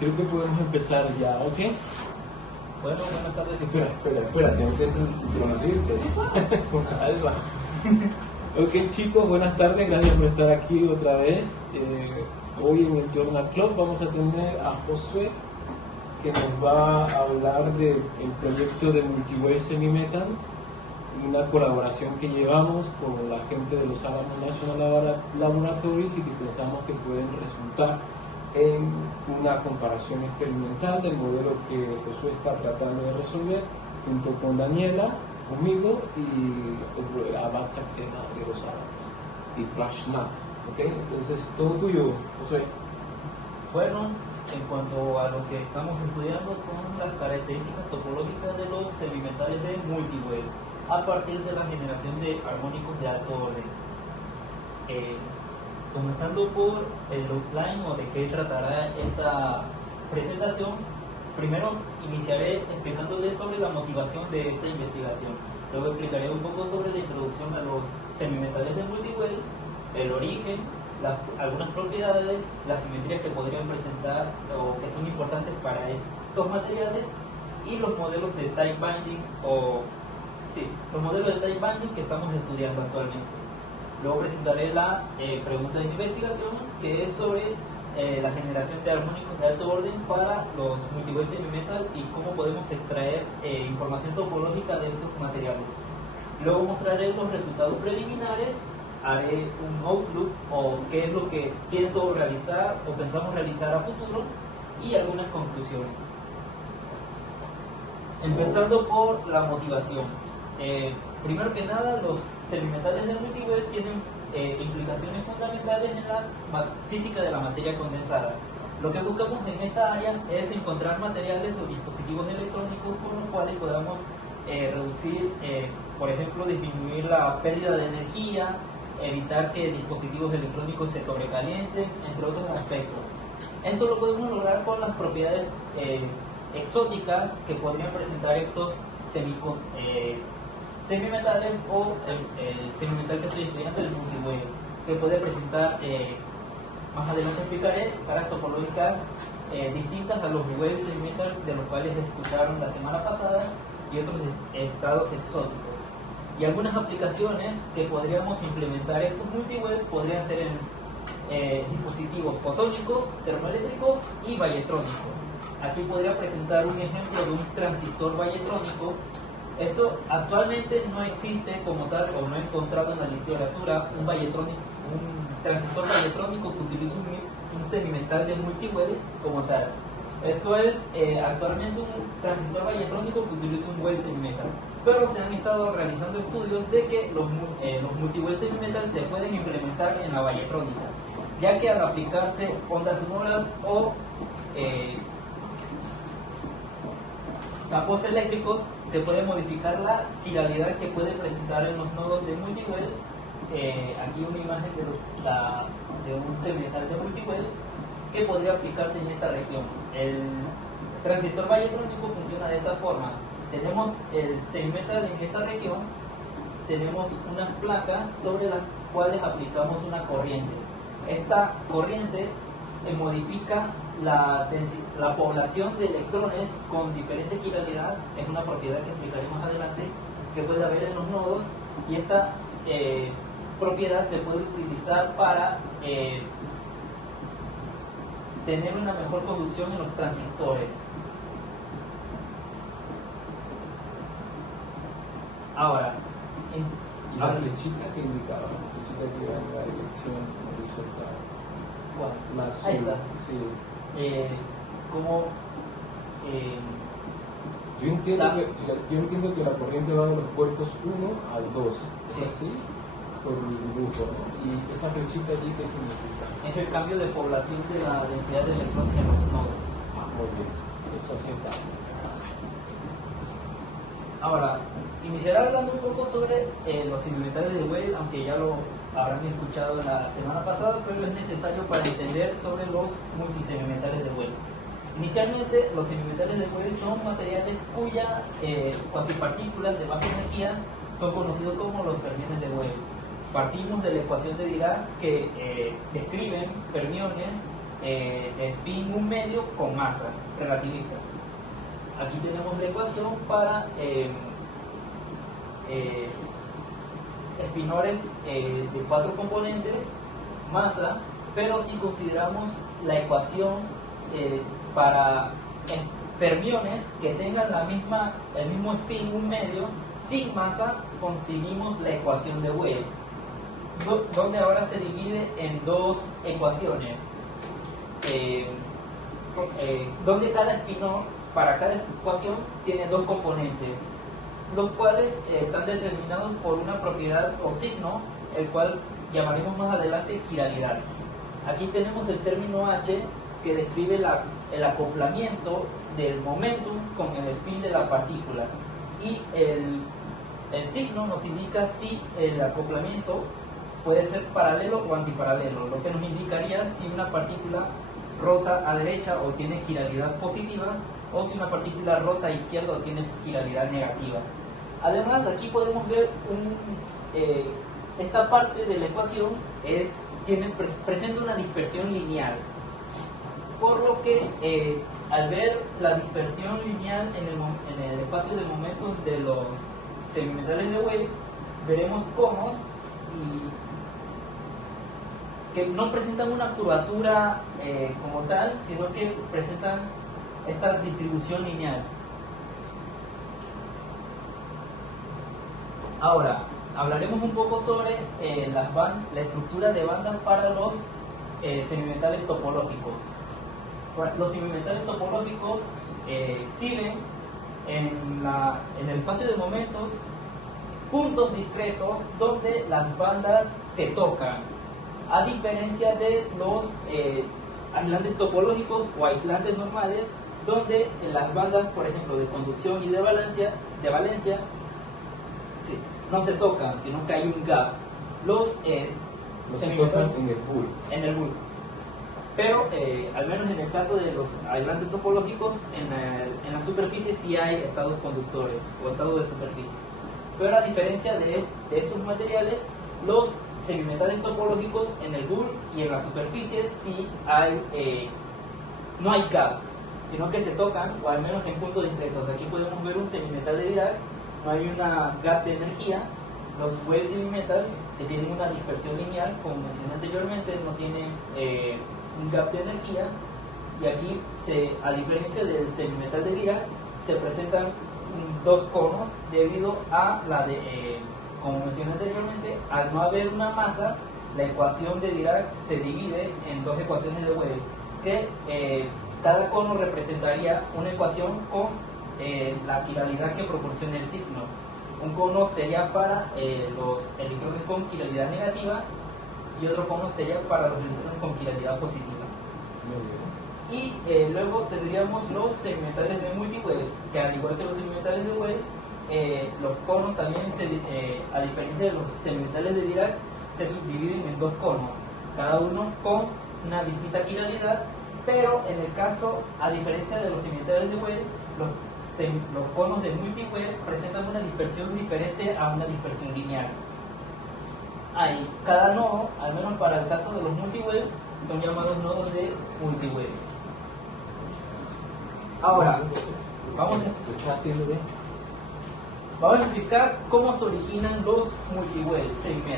Creo que podemos empezar ya, ¿ok? Bueno, buenas tardes. Espera, tengo que introducirte. Con calma. Ok, chicos, buenas tardes, gracias por estar aquí otra vez. Hoy en el Journal Club vamos a tener a Josué, que nos va a hablar del proyecto de Multiwave Semi-Metal, una colaboración que llevamos con la gente de los Alamo National Laboratories y que pensamos que pueden resultar en una comparación experimental del modelo que Josué está tratando de resolver junto con Daniela, conmigo y Abad Saxena de los Alamos y Prashnath. ¿Okay? Entonces, todo tuyo, Josué. Bueno, en cuanto a lo que estamos estudiando son las características topológicas de los semimetales de Multiwave a partir de la generación de armónicos de alto orden. Comenzando por el outline o de qué tratará esta presentación, primero iniciaré explicándoles sobre la motivación de esta investigación. Luego explicaré un poco sobre la introducción a los semimetales de Multiwave, el origen, algunas propiedades, las simetrías que podrían presentar o que son importantes para estos materiales y los modelos de type binding los modelos de type binding que estamos estudiando actualmente. Luego presentaré la pregunta de investigación, que es sobre la generación de armónicos de alto orden para los Multiwave Semi-Metal y cómo podemos extraer información topológica de estos materiales. Luego mostraré los resultados preliminares, haré un outlook o qué es lo que pienso realizar o pensamos realizar a futuro y algunas conclusiones. Empezando por la motivación. Primero que nada, los semimetales de Multiwave tienen implicaciones fundamentales en la física de la materia condensada. Lo que buscamos en esta área es encontrar materiales o dispositivos electrónicos con los cuales podamos reducir, por ejemplo, disminuir la pérdida de energía, evitar que dispositivos electrónicos se sobrecalienten, entre otros aspectos. Esto lo podemos lograr con las propiedades exóticas que podrían presentar estos semimetales o el semimetal que estoy estudiando, el Multiwave, que puede presentar, más adelante explicaré, caras topológicas distintas a los wave semimetal de los cuales escucharon la semana pasada y otros estados exóticos. Y algunas aplicaciones que podríamos implementar estos multiwaves podrían ser en dispositivos fotónicos, termoeléctricos y valletrónicos. Aquí podría presentar un ejemplo de un transistor valletrónico. Esto actualmente no existe como tal, o no he encontrado en la literatura un transistor valletrónico que utilice un semimetal de Multiwave como tal. Esto es actualmente un transistor valletrónico que utiliza un wave semimetal. Pero se han estado realizando estudios de que los Multiwave semimetal se pueden implementar en la valletrónica, ya que al aplicarse ondas sonoras o campos eléctricos se puede modificar la quiralidad que puede presentar en los nodos de Multiwave. Aquí una imagen de un semimetal de Multiwave que podría aplicarse en esta región. El transistor valletrónico funciona de esta forma. Tenemos el semimetal en esta región, tenemos unas placas sobre las cuales aplicamos una corriente. Esta corriente modifica la población de electrones con diferente quiralidad. Es una propiedad que explicaré más adelante que puede haber en los nodos, y esta propiedad se puede utilizar para tener una mejor conducción en los transistores. Ahora, y la flechita que indicaba, la flechita que iba en la dirección horizontal. ¿Cuál? Más ahí está. Sí. Yo entiendo que la corriente va de los puertos 1 al 2. ¿Es sí. así? Por el dibujo, ¿no? Y esa flechita allí, ¿qué significa? Es el cambio de población de la densidad de electrones en los nodos. Muy bien. Eso sienta. Ahora, iniciaré hablando un poco sobre los semimetales de Wave, aunque ya lo habrán escuchado la semana pasada, pero es necesario para entender sobre los multisemimetales de Wave. Inicialmente, los semimetales de Wave son materiales cuyas cuasipartículas de baja energía son conocidos como los fermiones de Wave. Partimos de la ecuación de Dirac que describen fermiones de spin un medio con masa relativista. Aquí tenemos la ecuación para espinores de 4 componentes, masa, pero si consideramos la ecuación para fermiones que tengan el mismo spin un medio sin masa, conseguimos la ecuación de Weyl, donde ahora se divide en dos ecuaciones, donde cada espinor para cada ecuación tiene dos componentes, los cuales están determinados por una propiedad o signo, el cual llamaremos más adelante quiralidad. Aquí tenemos el término H, que describe el acoplamiento del momentum con el spin de la partícula, y el signo nos indica si el acoplamiento puede ser paralelo o antiparalelo, lo que nos indicaría si una partícula rota a derecha o tiene quiralidad positiva, o si una partícula rota a izquierda o tiene quiralidad negativa. Además, aquí podemos ver esta parte de la ecuación presenta una dispersión lineal, por lo que al ver la dispersión lineal en el espacio de momentum de los semimetales de Weyl, veremos conos que no presentan una curvatura como tal, sino que presentan esta distribución lineal. Ahora, hablaremos un poco sobre la estructura de bandas para los semimetales topológicos. Los semimetales topológicos exhiben en el espacio de momentos puntos discretos donde las bandas se tocan, a diferencia de los aislantes topológicos o aislantes normales, donde las bandas, por ejemplo, de conducción y de valencia sí, no se tocan, sino que hay un gap. No se tocan en el bulk. En el bulk. Pero, al menos en el caso de los aislantes topológicos, en la superficie sí hay estados conductores o estados de superficie. Pero a diferencia de estos materiales, los semimetales topológicos en el bulk y en la superficie sí no hay gap, sino que se tocan, o al menos en puntos discretos. Aquí podemos ver un semimetal de Dirac, no hay una gap de energía. Los Weyl semimetals, que tienen una dispersión lineal, como mencioné anteriormente, no tienen un gap de energía, y aquí, a diferencia del semimetal de Dirac, se presentan dos conos debido a como mencioné anteriormente, al no haber una masa, la ecuación de Dirac se divide en dos ecuaciones de Weyl, que cada cono representaría una ecuación con la quiralidad que proporciona el signo. Un cono sería para los electrones con quiralidad negativa, y otro cono sería para los electrones con quiralidad positiva. Y luego tendríamos los semimetales de multi-Weyl, que al igual que los semimetales de Weyl, los conos también, a diferencia de los semimetales de Dirac, se subdividen en dos conos, cada uno con una distinta quiralidad, pero en el caso, a diferencia de los semimetales de Weyl, los conos de multi-Weyl presentan una dispersión diferente a una dispersión lineal. Cada nodo, al menos para el caso de los multi-Weyls, son llamados nodos de multi-Weyl. Ahora, vamos a explicar cómo se originan los multi-Weyl semimetales.